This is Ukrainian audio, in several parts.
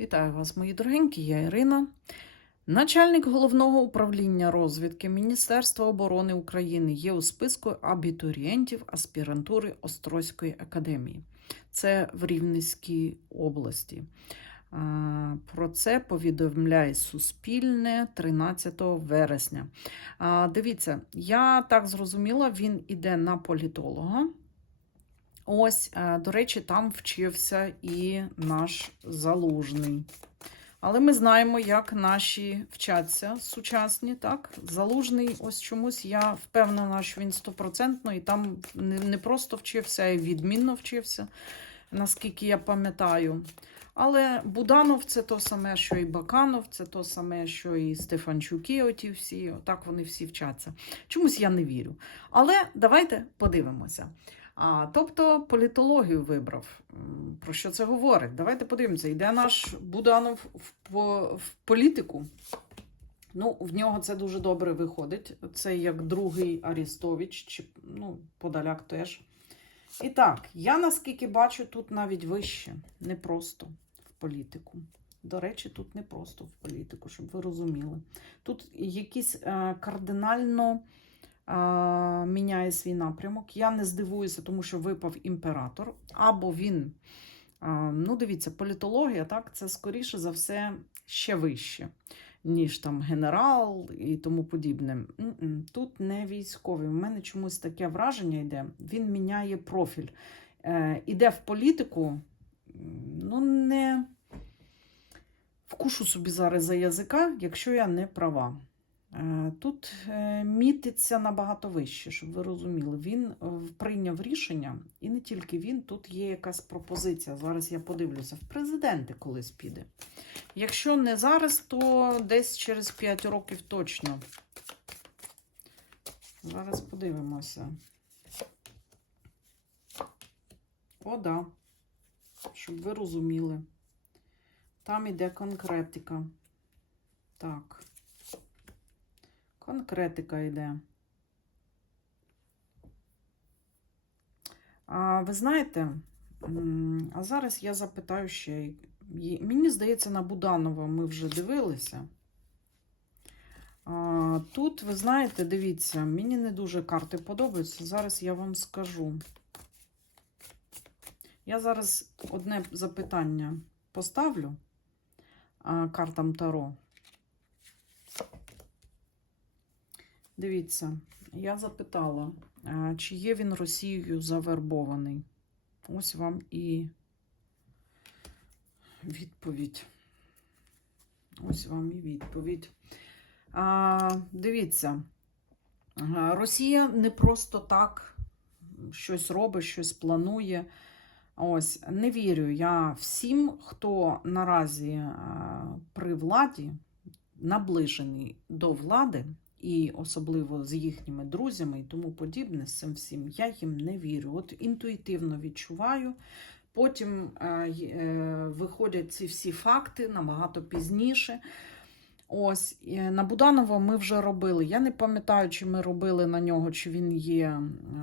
Вітаю вас, мої дорогенькі, я Ірина, начальник головного управління розвідки Міністерства оборони України є у списку абітурієнтів аспірантури Острозької академії. Це в Рівненській області. Про це повідомляє Суспільне 13 вересня. Дивіться, я так зрозуміла, він іде на політолога. Ось, е, до речі, там вчився і наш залужний. Але ми знаємо, як наші вчаться сучасні, так? Залужний, ось чомусь я впевнена, що він стопроцентно і там не, просто вчився, а й відмінно вчився, наскільки я пам'ятаю. Але Буданов це то саме, що і Баканов, це то саме, що і Стефанчуки, оті всі, отак вони всі вчаться. Чомусь я не вірю. Але давайте подивимося. А, тобто політологію вибрав. Про що це говорить? Давайте подивимося. Йде наш Буданов в, в політику. Ну, в нього це дуже добре виходить. Це як другий Арістович, чи ну, Подоляк теж. І так, я наскільки бачу, тут навіть вище, не просто в політику. До речі, тут не просто в політику, щоб ви розуміли. Тут якісь е, кардинально міняє свій напрямок. Я не здивуюся, тому що випав імператор, або він, ну дивіться, політологія, так, це скоріше за все ще вище, ніж там генерал і тому подібне. Тут не військовий. У мене чомусь таке враження йде. Він міняє профіль. Е, іде в політику, ну, не вкушу собі зараз за язика, якщо я не права. Е, Тут е, мітиться набагато вище, щоб ви розуміли. Він е, прийняв рішення, і не тільки він, тут є якась пропозиція. Зараз я подивлюся, в президенти колись піде. Якщо не зараз, то десь через 5 років точно. Зараз подивимося. О, да. Щоб ви розуміли. Там іде конкретика. Так. Конкретика йде. А ви знаєте, а зараз я запитаю ще. Мені здається, на Буданова ми вже дивилися. А, тут, ви знаєте, дивіться, мені не дуже карти подобаються. Зараз я вам скажу. Я зараз одне запитання поставлю а, картам Таро. Дивіться, я запитала, чи є він Росією завербований. Ось вам і відповідь. Ось вам і відповідь. Дивіться, Росія не просто так щось робить, щось планує. Ось, не вірю я всім, хто наразі при владі, наближений до влади, і особливо з їхніми друзями і тому подібне, з цим всім, я їм не вірю. От інтуїтивно відчуваю. Потім е, е, виходять ці всі факти набагато пізніше. Ось на Буданова ми вже робили. Я не пам'ятаю, чи ми робили на нього, чи він є е,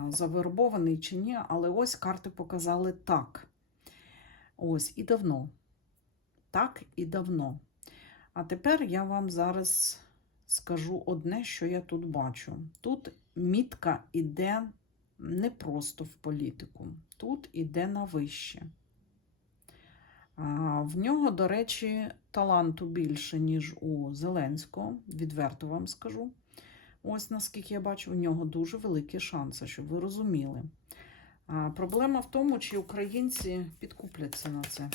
завербований чи ні, але ось карти показали так. Ось і давно. Так і давно. А тепер я вам зараз скажу одне, що я тут бачу. Тут мітка іде не просто в політику, тут іде на вище. В нього, до речі, таланту більше, ніж у Зеленського, відверто вам скажу. Ось наскільки я бачу, у нього дуже великі шанси, щоб ви розуміли. Проблема в тому, чи українці підкупляться на це.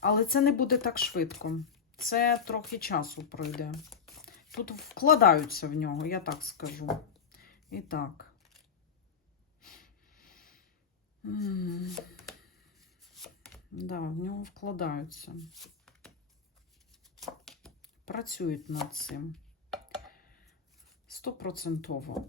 Але це не буде так швидко. Це трохи часу пройде. Тут вкладаються в нього, я так скажу. І так. М. Да, в нього вкладаються. Працюють над цим. Стопроцентово.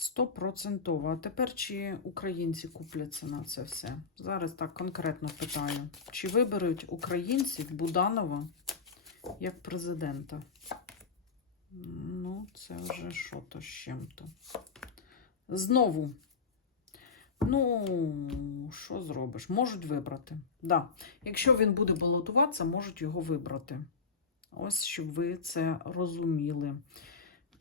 Стопроцентово. А тепер чи українці купляться на це все? Зараз так конкретно питаю. Чи виберуть українців Буданова як президента? Ну, це вже що то з чим-то. Знову Ну, що зробиш? Можуть вибрати. Да. Якщо він буде балотуватися, можуть його вибрати. Ось щоб ви це розуміли.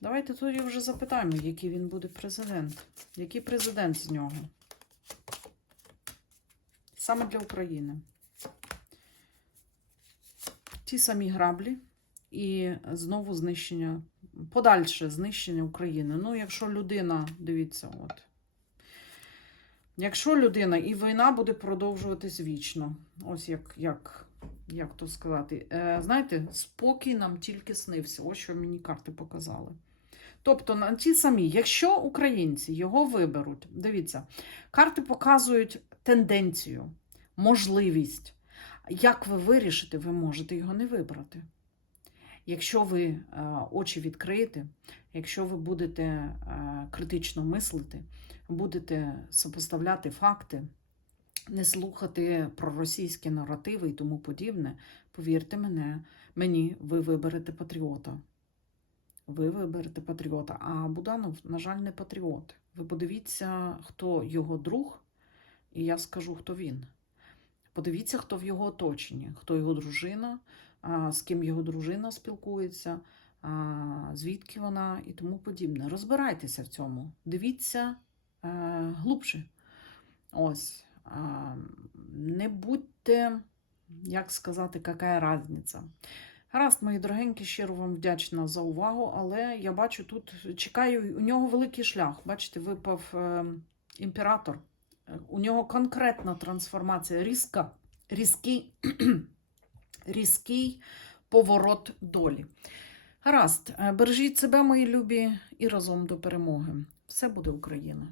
Давайте тоді вже запитаємо, який він буде президент. Який президент з нього? Саме для України. Ті самі граблі і знову знищення, подальше знищення України. Ну, якщо людина, дивіться, от. Якщо людина і війна буде продовжуватись вічно, ось як, як, як то сказати, е, знаєте, спокій нам тільки снився. Ось що мені карти показали. Тобто, на ті самі, якщо українці його виберуть, дивіться, карти показують тенденцію, можливість. Як ви вирішите, ви можете його не вибрати. Якщо ви е, очі відкриєте, якщо ви будете е, критично мислити, будете сопоставляти факти, не слухати проросійські наративи і тому подібне, повірте мене, мені, ви виберете патріота. Ви виберете патріота. А Буданов, на жаль, не патріот. Ви подивіться, хто його друг, і я скажу, хто він. Подивіться, хто в його оточенні, хто його дружина, з ким його дружина спілкується, звідки вона і тому подібне. Розбирайтеся в цьому. Дивіться е, глубше. Ось. Не будьте, як сказати, яка різниця. Гаразд, мої дорогенькі, щиро вам вдячна за увагу, але я бачу тут, чекаю, у нього великий шлях. Бачите, випав е, імператор. Е, У нього конкретна трансформація, різка, різкий, різкий поворот долі. Гаразд, е, бережіть себе, мої любі, і разом до перемоги. Все буде Україна!